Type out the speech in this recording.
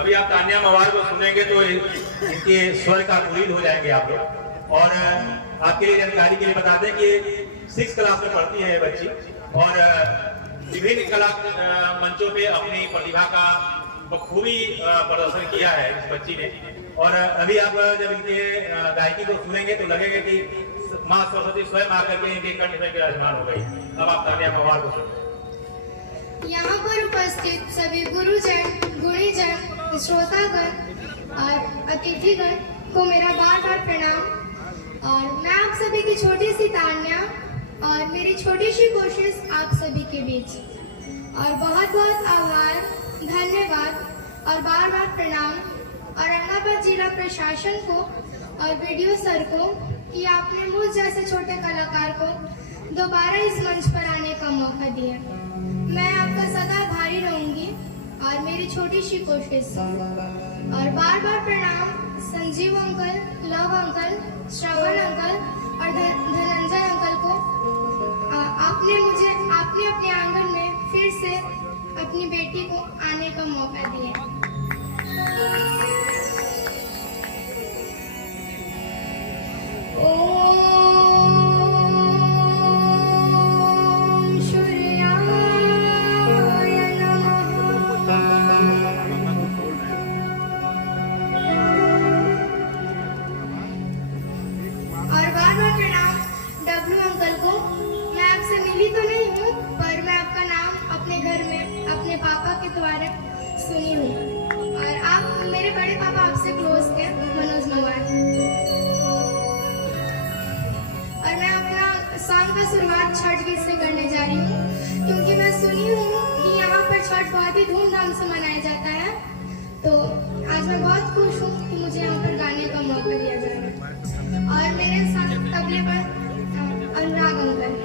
अभी आप तानिया मवार को सुनेंगे तो इनके स्वर का मुरीद हो जाएंगे आप लोग। और आपके लिए जानकारी के लिए बता दें कि 6 क्लास में पढ़ती है बच्ची और विभिन्न कला मंचों पे अपनी प्रतिभा का बखूबी प्रदर्शन किया है इस बच्ची ने। और अभी आप जब इनके गायकी को सुनेंगे तो लगेगा कि माँ सरस्वती स्वयं आकर के इनके कंठ में विराजमान हो गई। अब आप तानिया मवार को सुनें। यहाँ पर उपस्थित सभी गुरुजन, गुणीजन, श्रोतागण और अतिथिगण को मेरा बार बार प्रणाम। और मैं आप सभी की छोटी सी तान्या और मेरी छोटी सी कोशिश आप सभी के बीच। और बहुत बहुत आभार, धन्यवाद और बार बार प्रणाम औरंगाबाद जिला प्रशासन को और वीडियो सर को कि आपने मुझ जैसे छोटे कलाकार को दोबारा इस मंच पर आने का मौका दिया। मैं आपका सदा आभारी रहूंगी और मेरी छोटी सी कोशिश। और बार बार प्रणाम संजीव अंकल, लव अंकल, श्रवण अंकल और धनंजय अंकल को। आपने अपने आंगन में फिर से अपनी बेटी को आने का मौका दिया। सुनी हूँ और आप मेरे बड़े पापा आपसे क्लोज थे, मनोज मवार। और मैं अपना सॉन्ग का शुरुआत छठ गीत से करने जा रही हूँ क्योंकि मैं सुनी हूँ कि यहाँ पर छठ बहुत ही धूमधाम से मनाया जाता है। तो आज मैं बहुत खुश हूँ कि मुझे यहाँ पर गाने का मौका दिया जा रहा है। और मेरे साथ तबले पर अनुराग अंकल।